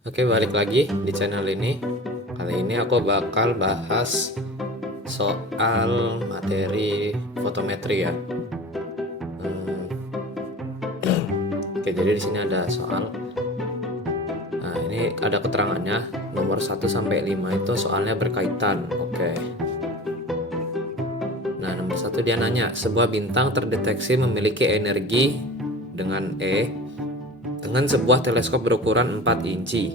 Oke, balik lagi di channel ini. Kali ini aku bakal bahas soal materi fotometri ya. Oke, jadi di sini ada soal. Nah, ini ada keterangannya. Nomor 1 sampai 5 itu soalnya berkaitan. Oke. Nah, nomor 1 dia nanya, sebuah bintang terdeteksi memiliki energi dengan E dengan sebuah teleskop berukuran 4 inci.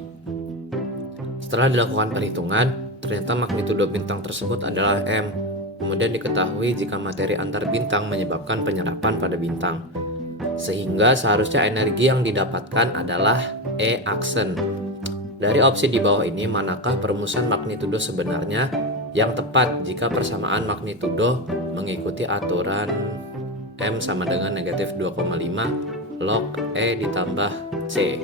Setelah dilakukan perhitungan, ternyata magnitudo bintang tersebut adalah M. Kemudian diketahui jika materi antar bintang menyebabkan penyerapan pada bintang. Sehingga seharusnya energi yang didapatkan adalah E aksen. Dari opsi di bawah ini, manakah perumusan magnitudo sebenarnya yang tepat jika persamaan magnitudo mengikuti aturan M sama dengan negatif 2,5 log E ditambah C.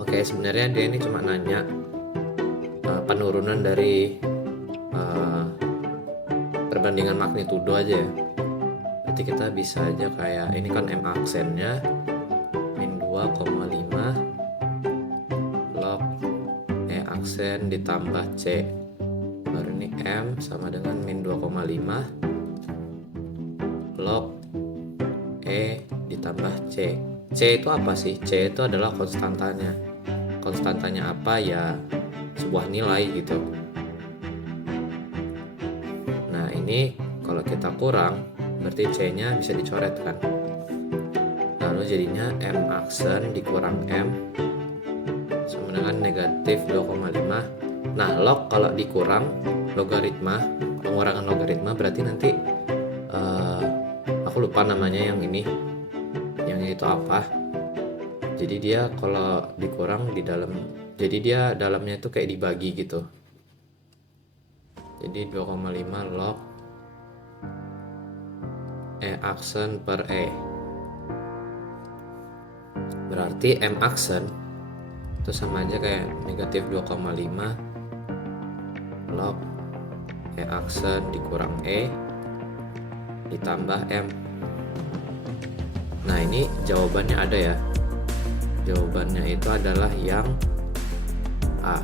Oke, sebenarnya dia ini cuma nanya penurunan dari perbandingan magnitudo aja ya. Berarti kita bisa aja kayak ini kan M aksennya min 2,5 log E aksen ditambah C, baru ini M sama dengan min 2,5 log E ditambah C. C itu apa sih? C itu adalah konstantanya. Konstantanya apa ya? Sebuah nilai gitu. Nah, ini kalau kita kurang berarti C-nya bisa dicoret kan. Lalu jadinya M aksen dikurang M sama dengan negatif 2,5. Nah, log kalau dikurang logaritma, pengurangan logaritma berarti nanti aku lupa namanya yang ini. Yang itu apa? Jadi dia kalau dikurang di dalam, jadi dia dalamnya itu kayak dibagi gitu. Jadi 2,5 log E aksen per E. Berarti M aksen itu sama aja kayak negatif 2,5 log E aksen dikurang E ditambah M. Nah, ini jawabannya ada ya. Jawabannya itu adalah yang A.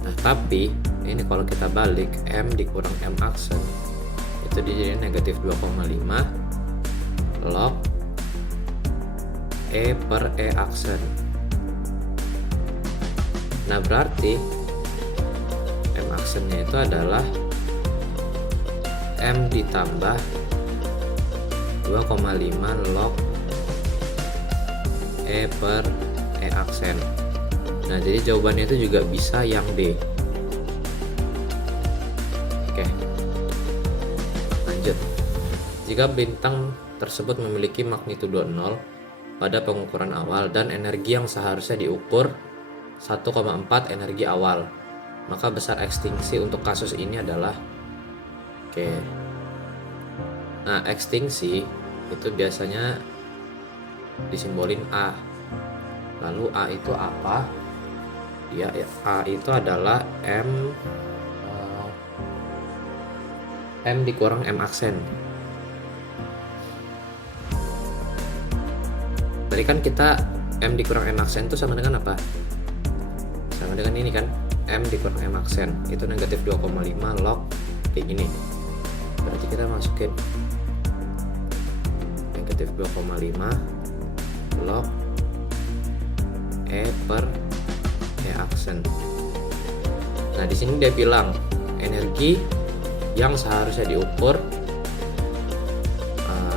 Nah, tapi ini kalau kita balik M dikurang M aksen itu dijadiin negatif 2,5 log E per E aksen. Nah, berarti M aksennya itu adalah M ditambah 2,5 log E per E aksen. Nah, jadi jawabannya itu juga bisa yang D. Oke, lanjut. Jika bintang tersebut memiliki magnitudo 0 pada pengukuran awal dan energi yang seharusnya diukur 1,4 energi awal, maka besar ekstingsi untuk kasus ini adalah Nah, ekstingsi itu biasanya disimbolin A. Lalu A itu apa? Ya, A itu adalah M dikurang M aksen. Tadi kan kita M dikurang M aksen itu sama dengan apa? Sama dengan ini kan, M dikurang M aksen itu negatif 2,5 log kayak gini. Berarti kita masukin negatif 2,5 log E per E aksen. Nah, di sini dia bilang energi yang seharusnya diukur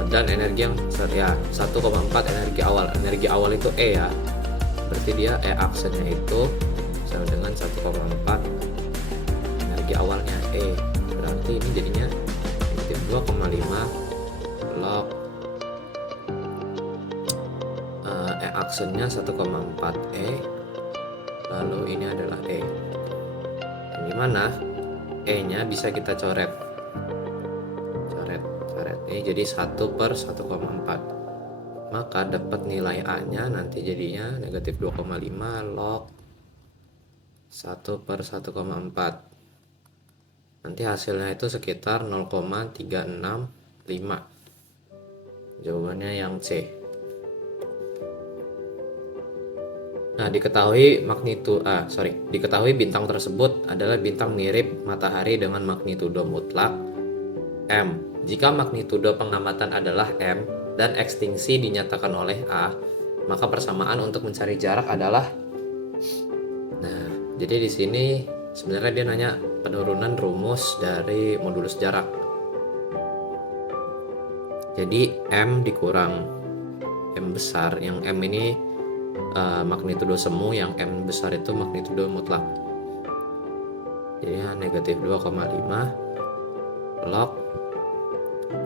dan energi yang 1,4 energi awal. Energi awal itu E ya. Berarti dia E aksennya itu sama dengan 1,4 energi awalnya E. Berarti ini jadinya negatif 2,5 log E aksennya 1,4 E, lalu ini adalah E. Yang dimana E nya bisa kita coret ini jadi 1 per 1,4, maka dapat nilai A nya nanti jadinya negatif 2,5 log 1 per 1,4. Nanti hasilnya itu sekitar 0,365. Jawabannya yang C. Nah, diketahui bintang tersebut adalah bintang mirip matahari dengan magnitudo mutlak M. Jika magnitudo pengamatan adalah M dan ekstinksi dinyatakan oleh A, maka persamaan untuk mencari jarak adalah. Nah, jadi di sini sebenarnya dia nanya penurunan rumus dari modulus jarak. Jadi M dikurang M besar, yang M ini magnitudo semu, yang M besar itu magnitudo mutlak. Jadi negatif 2,5 log.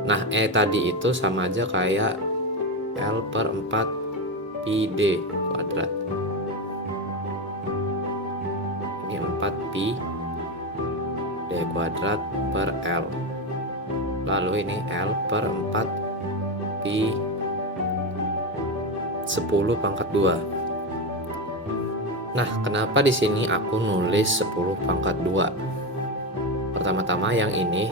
Nah, E tadi itu sama aja kayak L per 4 pi D kuadrat. Ini 4 pi D kuadrat per L. Lalu ini L per 4 pi 10 pangkat 2. Nah, kenapa di sini aku nulis 10 pangkat 2? Pertama-tama yang ini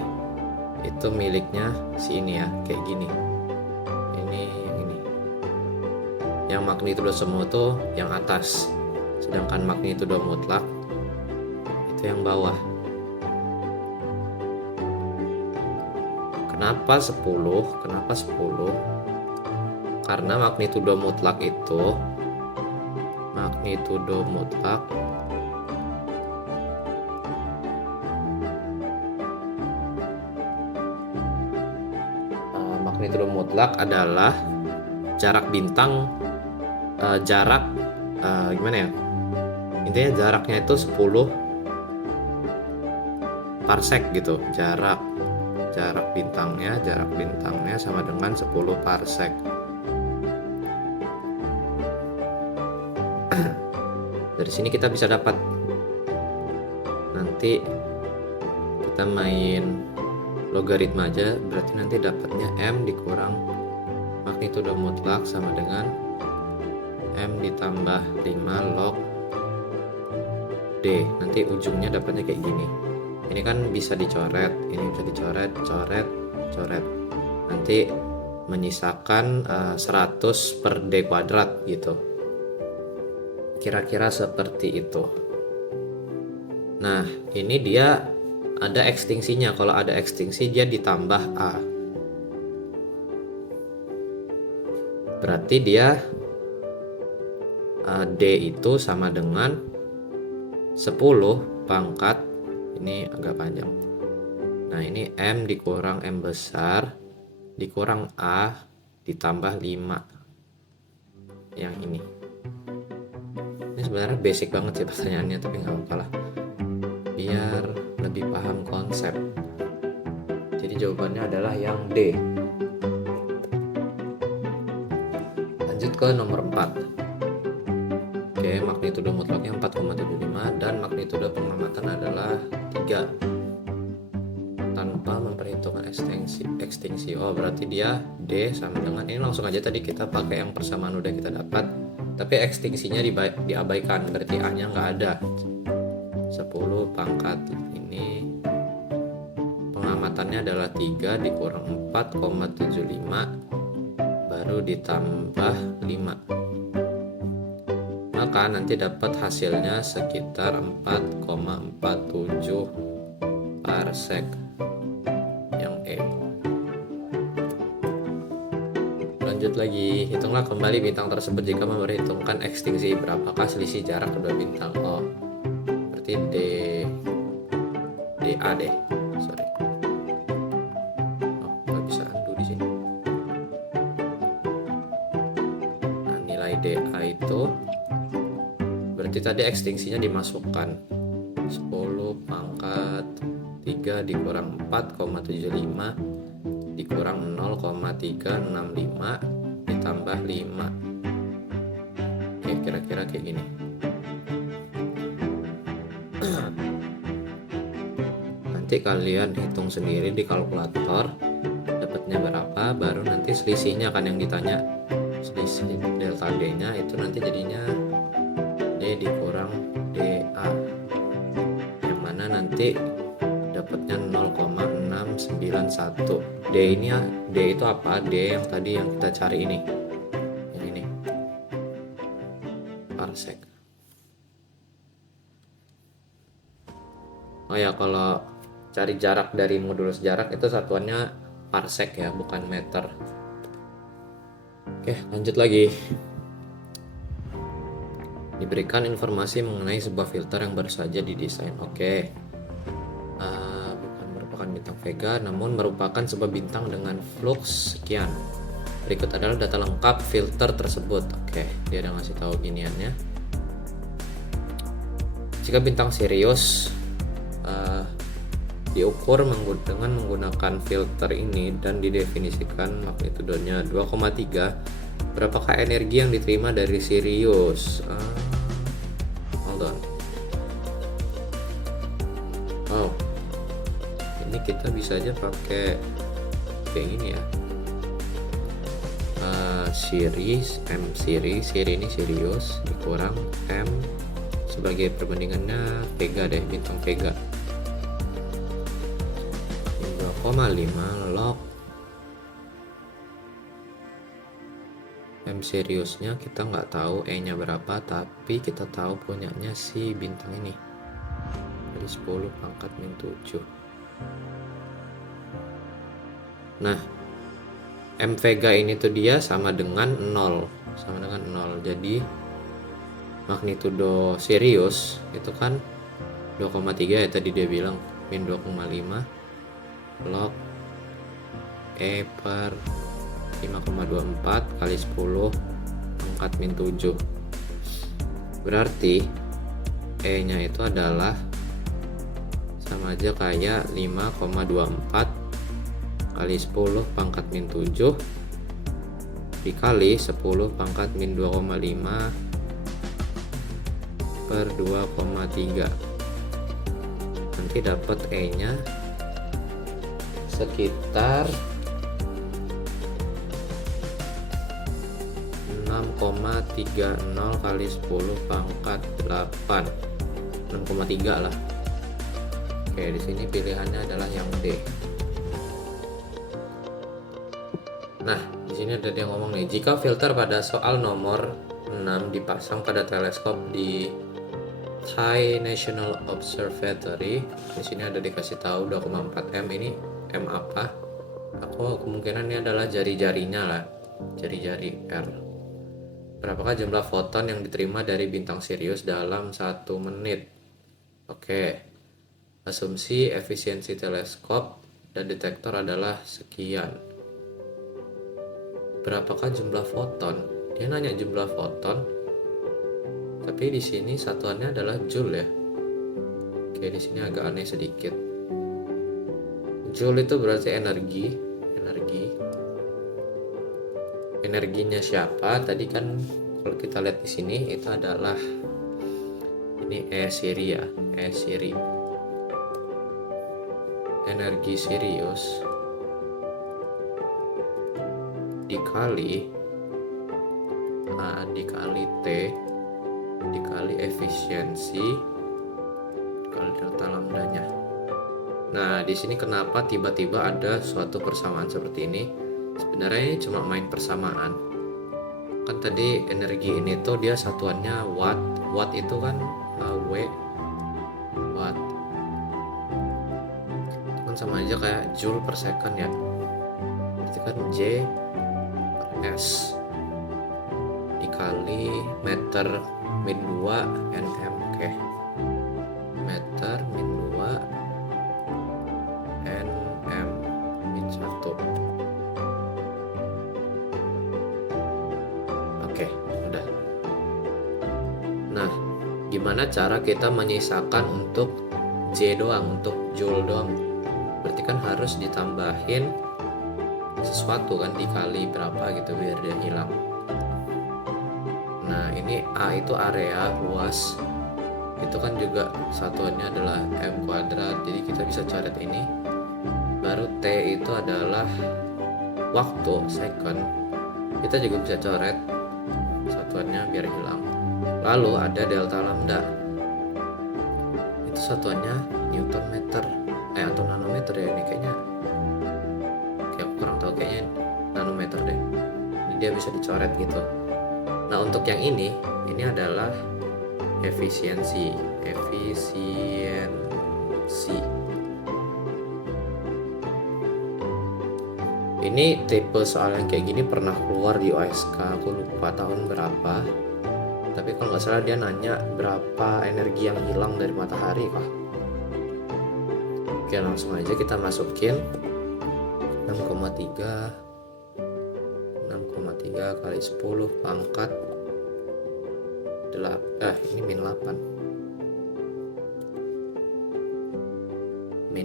itu miliknya si ini ya, kayak gini. Ini yang ini. Yang magnitudo semu tuh yang atas, sedangkan magnitudo mutlak itu yang bawah. Kenapa 10? Kenapa 10? Karena magnitudo mutlak itu magnitudo mutlak adalah jarak bintang, gimana ya, intinya jaraknya itu 10 parsec gitu. Jarak bintangnya sama dengan 10 parsec. Dari sini kita bisa dapat, nanti kita main logaritma aja, berarti nanti dapatnya M dikurang magnitudo mutlak sama dengan M ditambah 5 log D. Nanti ujungnya dapatnya kayak gini. Ini kan bisa dicoret, ini bisa dicoret, coret. Nanti menyisakan 100 per D kuadrat gitu. Kira-kira seperti itu. Nah, ini dia ada ekstingsinya. Kalau ada ekstingsi dia ditambah A. Berarti dia D itu sama dengan 10 pangkat, ini agak panjang. Nah, ini M dikurang M besar dikurang A ditambah 5. Yang ini. Ini sebenarnya basic banget sih pertanyaannya, tapi nggak apa-apa lah, biar lebih paham konsep. Jadi jawabannya adalah yang D. Lanjut ke nomor 4. Oke, magnitudo mutlaknya 4,75 dan magnitudo pengamatan adalah 3 tanpa memperhitungkan ekstingsi. Oh, berarti dia D sama dengan ini, langsung aja tadi kita pakai yang persamaan udah kita dapat, tapi ekstingsinya diabaikan, berarti A-nya nggak ada. 10 pangkat ini pengamatannya adalah 3 dikurang 4,75 baru ditambah 5, maka nanti dapat hasilnya sekitar 4,47 parsec yang E. Lanjut lagi, hitunglah kembali bintang tersebut jika memperhitungkan ekstingsi. Berapakah selisih jarak kedua bintang? Oh, berarti DA deh. Sorry. Oh, nggak bisa undo di sini. Nah, nilai DA itu berarti tadi ekstingsinya dimasukkan 10 pangkat 3 dikurang 4,75 dikurang 0,365 ditambah 5. Oke, kira-kira kayak gini. Nanti kalian hitung sendiri di kalkulator dapatnya berapa, baru nanti selisihnya kan yang ditanya. Selisih delta D nya itu nanti jadinya D dikurang DA, yang mana nanti dapatnya 0,691. D ini, D itu apa? D yang tadi yang kita cari ini, yang ini, parsec. Oh ya, kalau cari jarak dari modulus jarak itu satuannya parsec ya, bukan meter. Oke, lanjut lagi. Diberikan informasi mengenai sebuah filter yang baru saja didesain. Oke. Bukan merupakan bintang Vega, namun merupakan sebuah bintang dengan flux sekian. Berikut adalah data lengkap filter tersebut. Oke, dia udah ngasih tahu giniannya. Jika bintang Sirius diukur dengan menggunakan filter ini dan didefinisikan magnitudenya 2,3, berapakah energi yang diterima dari Sirius? Hold on. Oh, ini kita bisa aja pakai kayak gini ya. Series seri ini Sirius dikurang M sebagai perbandingannya Vega deh, bintang Vega 2,5 log M Siriusnya kita nggak tahu E nya berapa, tapi kita tahu punyanya si bintang ini dari 10 pangkat min 7. Nah, M Vega ini tuh dia sama dengan 0. Jadi magnitudo Sirius itu kan 2,3 ya, tadi dia bilang min 2,5 log E per 5,24 kali 10 pangkat min 7. Berarti E nya itu adalah sama aja kayak 5,24 kali 10 pangkat min 7 dikali 10 pangkat min 2,5 per 2,3. Nanti dapat E nya sekitar 6,30 kali 10 pangkat 8, 6,3 lah. Oke, di sini pilihannya adalah yang D. Nah, di sini ada yang ngomong nih, jika filter pada soal nomor 6 dipasang pada teleskop di Thai National Observatory, di sini ada dikasih tahu 2,4 M. Ini M apa? Aku kemungkinan ini adalah jari-jarinya lah, jari-jari R. Berapakah jumlah foton yang diterima dari bintang Sirius dalam 1 menit? Oke, asumsi efisiensi teleskop dan detektor adalah sekian. Berapakah jumlah foton? Dia nanya jumlah foton, tapi di sini satuannya adalah joule ya. Oke, di sini agak aneh sedikit. Joule itu berarti energi. Energinya siapa? Tadi kan kalau kita lihat di sini itu adalah ini E seri ya, E seri. Energi Sirius dikali T dikali efisiensi dikali delta lambdanya. Nah, di sini kenapa tiba-tiba ada suatu persamaan seperti ini? Sebenarnya ini cuma main persamaan. Kan tadi energi ini tuh dia satuannya watt. Watt itu kan W watt. Itu kan sama aja kayak joule per second ya. Berarti kan J S dikali meter min 2 nm. Oke, meter min 2 nm min 1. Oke, udah. Nah, gimana cara kita menyisakan untuk J doang, untuk joule doang? Berarti kan harus ditambahin sesuatu kan, dikali berapa gitu biar dia hilang. Nah, ini A itu area luas, itu kan juga satuannya adalah M kuadrat, jadi kita bisa coret ini. Baru T itu adalah waktu, second, kita juga bisa coret satuannya biar hilang. Lalu ada delta lambda, itu satuannya newton meter atau nanometer ya, ini kayaknya aku kurang tahu, kayaknya nanometer deh. Jadi dia bisa dicoret gitu. Nah, untuk yang ini adalah efisiensi C. Ini tipe soal yang kayak gini pernah keluar di OSK, aku lupa tahun berapa. Tapi kalau nggak salah dia nanya berapa energi yang hilang dari matahari kah? Oke, langsung aja kita masukin 6,3 kali 10 pangkat ini min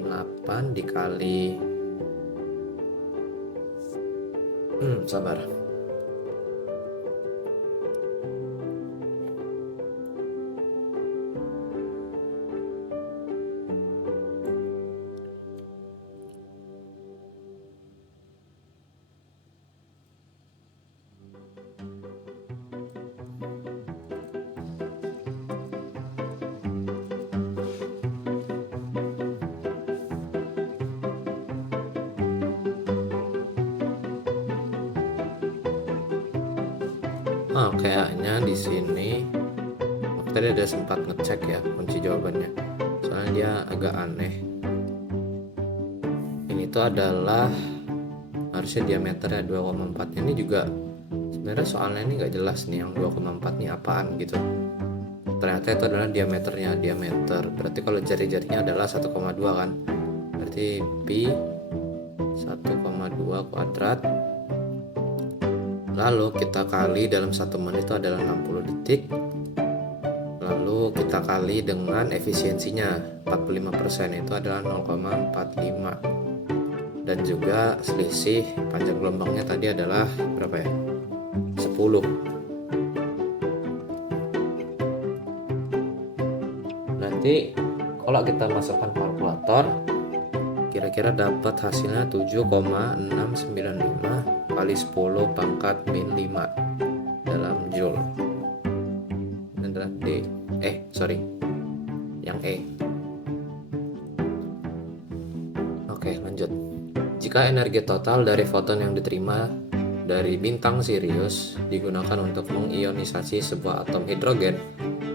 8 dikali sabar. Kayaknya di sini tadi ada sempat ngecek ya kunci jawabannya. Soalnya dia agak aneh. Ini tuh adalah harusnya diameternya 2,4. Ini juga sebenarnya soalnya ini nggak jelas nih yang 2,4 nih apaan gitu. Ternyata itu adalah diameter. Berarti kalau jari-jarinya adalah 1,2 kan. Berarti pi 1,2 kuadrat. Lalu kita kali dalam 1 menit itu adalah 60 detik. Lalu kita kali dengan efisiensinya 45% itu adalah 0,45. Dan juga selisih panjang gelombangnya tadi adalah berapa ya? 10. Nanti kalau kita masukkan kalkulator kira-kira dapat hasilnya 7,695 kali 10 pangkat min 5 dalam joule. Ini adalah yang E. Oke, lanjut. Jika energi total dari foton yang diterima dari bintang Sirius digunakan untuk mengionisasi sebuah atom hidrogen,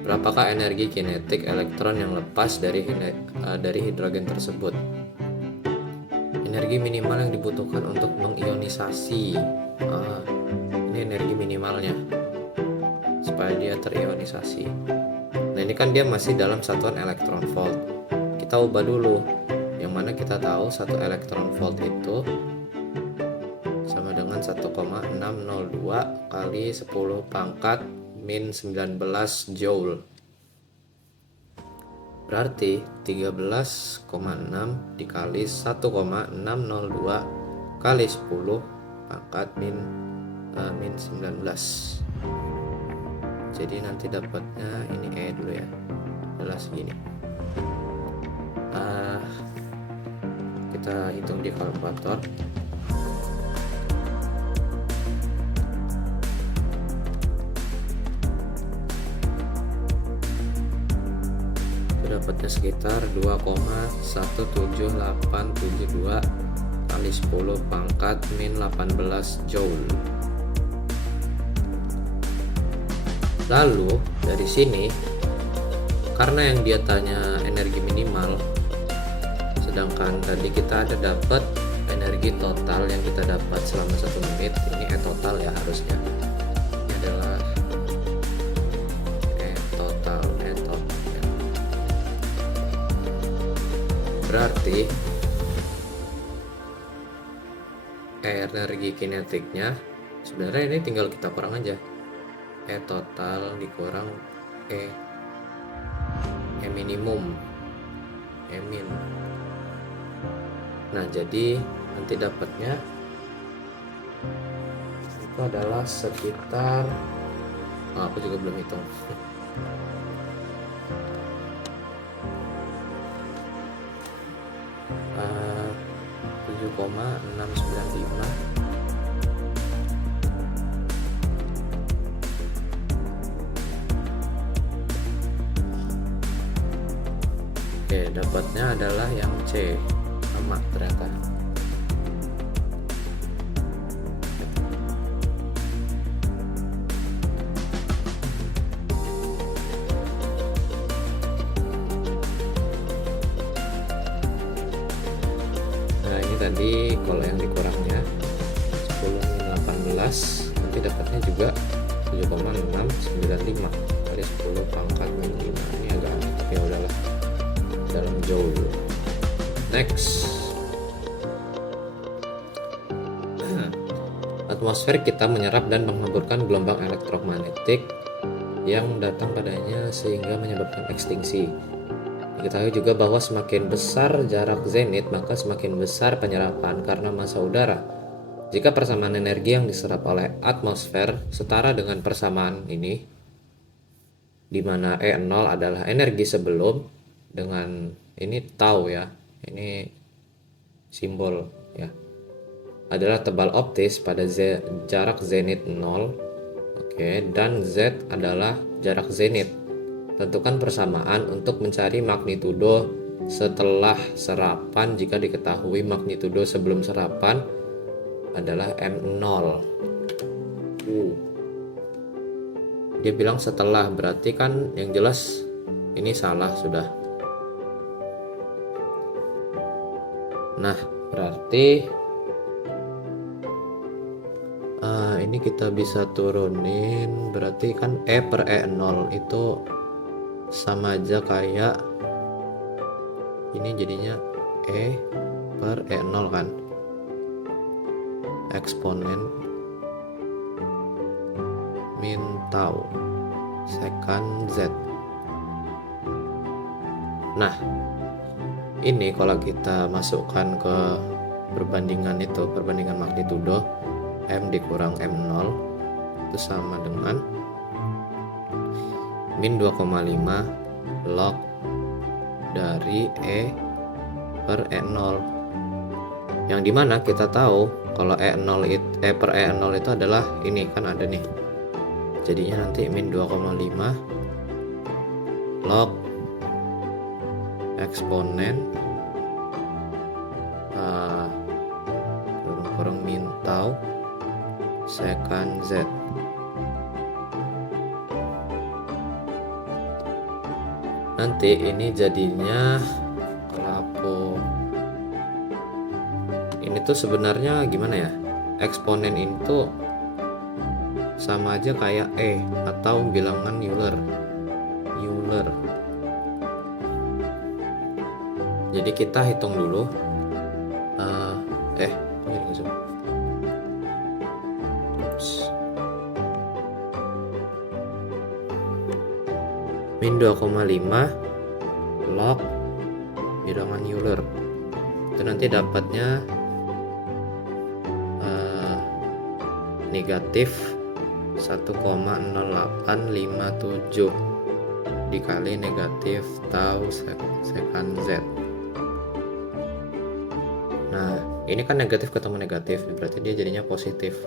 berapakah energi kinetik elektron yang lepas dari hidrogen tersebut? Energi minimal yang dibutuhkan untuk mengionisasi. Ini energi minimalnya supaya dia terionisasi. Nah, ini kan dia masih dalam satuan elektron volt. Kita ubah dulu. Yang mana kita tahu 1 elektron volt itu sama dengan 1,602 kali 10 pangkat min 19 joule. Berarti 13,6 dikali 1,602 kali 10 pangkat min 19. Jadi nanti dapatnya ini E dulu ya, adalah segini. Kita hitung di kalkulator. Dapatnya sekitar 2,17872 kali 10 pangkat min 18 joule. Lalu dari sini, karena yang dia tanya energi minimal, sedangkan tadi kita ada dapat energi total yang kita dapat selama 1 menit, ini total ya harusnya. Ini adalah total. Berarti energi kinetiknya sebenarnya ini tinggal kita kurang aja. Total dikurang minimum. min. Nah, jadi nanti dapatnya itu adalah sekitar aku juga belum hitung. 7,695 Oke, dapatnya adalah yang C, sama ternyata. kali, kalau yang dikurangnya 10 min 18, nanti dapatnya juga 7,695 kali 10 pangkat min 5. Ini agak, ya udahlah, dalam joule. Next, atmosfer kita menyerap dan menghamburkan gelombang elektromagnetik yang datang padanya sehingga menyebabkan ekstinksi. Diketahui juga bahwa semakin besar jarak zenit, maka semakin besar penyerapan karena massa udara. Jika persamaan energi yang diserap oleh atmosfer setara dengan persamaan ini, di mana E0 adalah energi sebelum, dengan ini tau ya, ini simbol ya, adalah tebal optis pada jarak zenit 0. Oke, dan Z adalah jarak zenit. Tentukan persamaan untuk mencari magnitudo setelah serapan jika diketahui magnitudo sebelum serapan adalah M0. Dia bilang setelah, berarti kan yang jelas ini salah sudah. Nah, berarti ini kita bisa turunin, berarti kan E per E0 itu sama aja kayak ini, jadinya E per E0 kan, eksponen min tau secant Z. Nah, ini kalau kita masukkan ke perbandingan itu, perbandingan magnitudo M dikurang M0 itu sama dengan min 2,5 log dari E per E0, yang dimana kita tahu kalau E0 E per E0 itu adalah ini kan, ada nih, jadinya nanti min 2,5 log eksponen kurang min tau secant Z. Nanti ini jadinya, kalau aku ini tuh sebenarnya gimana ya, eksponen itu sama aja kayak E atau bilangan Euler. Jadi kita hitung dulu min 2,5 log bilangan Euler itu nanti dapatnya negatif 1,0857 dikali negatif tau secant Z. Nah, ini kan negatif ketemu negatif, berarti dia jadinya positif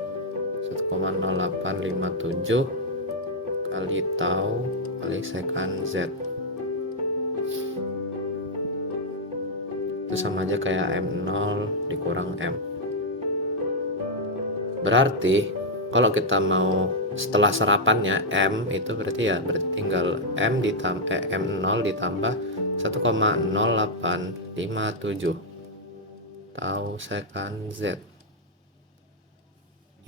1,0857 kali tau kali secant Z. Itu sama aja kayak M0 dikurang M. Berarti kalau kita mau setelah serapannya M itu berarti tinggal M ditambah M0 ditambah 1,0857 tau secant Z.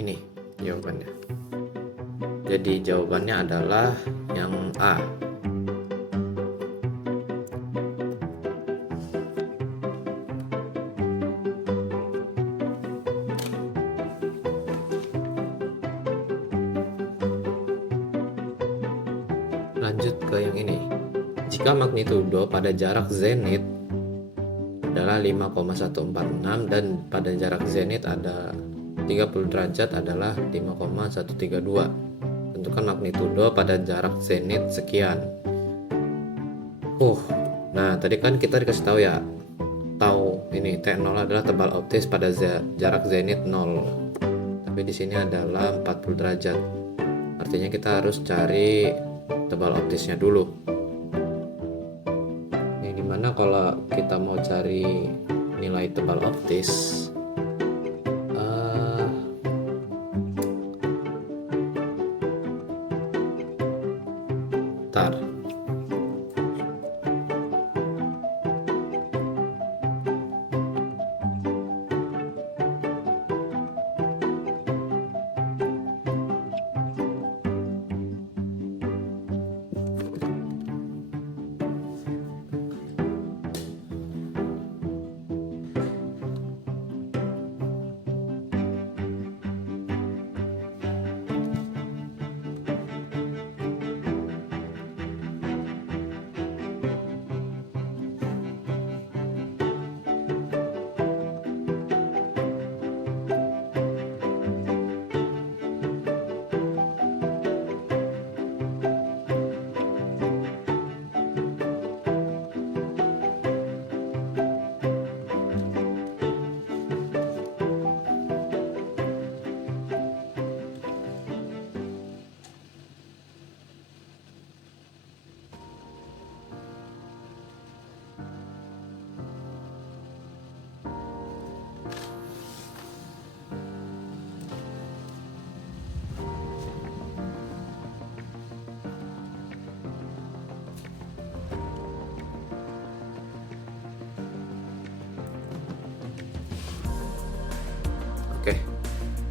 Ini jawabannya. Jadi jawabannya adalah yang A. Lanjut ke yang ini. Jika magnitudo pada jarak zenit adalah 5,146 dan pada jarak zenit ada 30 derajat adalah 5,132. Tentukan magnitudo pada jarak zenit sekian. Nah tadi kan kita dikasih tahu ya, tahu ini T0 adalah tebal optis pada jarak zenit 0. Tapi di sini adalah 40 derajat. Artinya kita harus cari tebal optisnya dulu. Ini dimana kalau kita mau cari nilai tebal optis,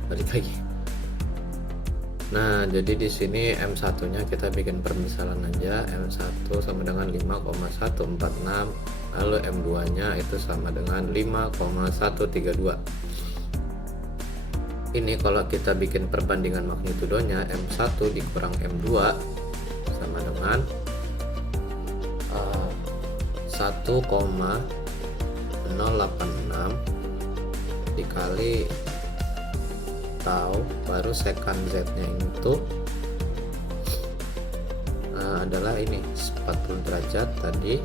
balik lagi. Nah, jadi di sini M1-nya kita bikin permisalan aja. M1 sama dengan 5,146, lalu M2-nya itu sama dengan 5,132. Ini kalau kita bikin perbandingan magnitudonya, M1 dikurang M2 sama dengan 1,086 dikali tau, baru secant Z-nya itu adalah ini 40 derajat tadi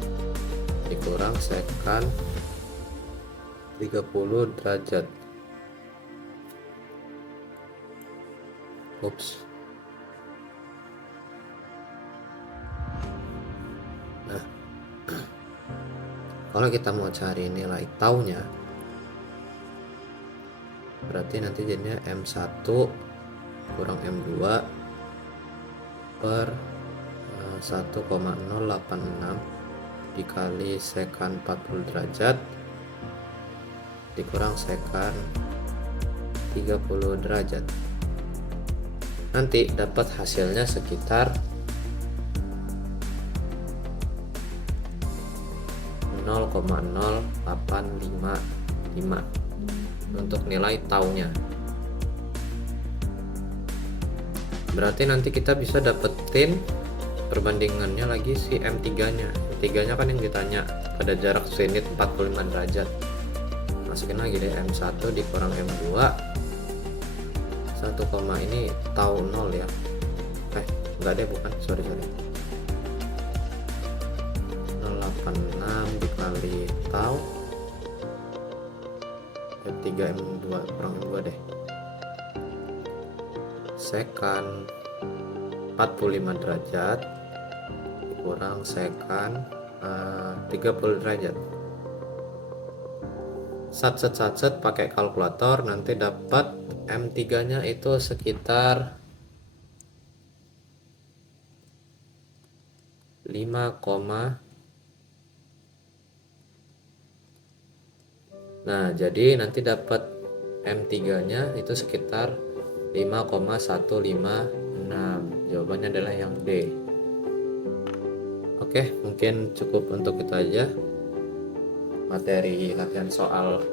dikurang secant 30 derajat. Ups. Nah, kalau kita mau cari nilai taunya, berarti nanti jadinya M1 kurang M2 per 1,086 dikali secant 40 derajat dikurang secant 30 derajat. Nanti dapat hasilnya sekitar 0,0855 untuk nilai taunya. Berarti nanti kita bisa dapetin perbandingannya lagi si M3 nya. M3 nya kan yang ditanya pada jarak zenit 45 derajat. Masukin lagi deh M1 dikurang M2 1, ini tau 0 ya. Enggak deh, bukan, sorry 086 dikali tau M3 M2 kurang M2 deh, secant 45 derajat kurang secant 30 derajat. Sat pakai kalkulator, nanti dapat M3 nya itu sekitar 5, nah jadi nanti dapat M3 nya itu sekitar 5,156. Jawabannya adalah yang D. Oke, mungkin cukup untuk itu aja materi latihan soal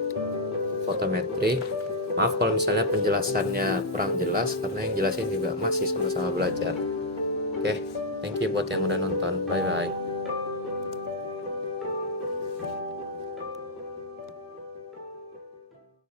fotometri. Maaf kalau misalnya penjelasannya kurang jelas, karena yang jelasin juga masih sama-sama belajar. Oke, thank you buat yang udah nonton. Bye bye.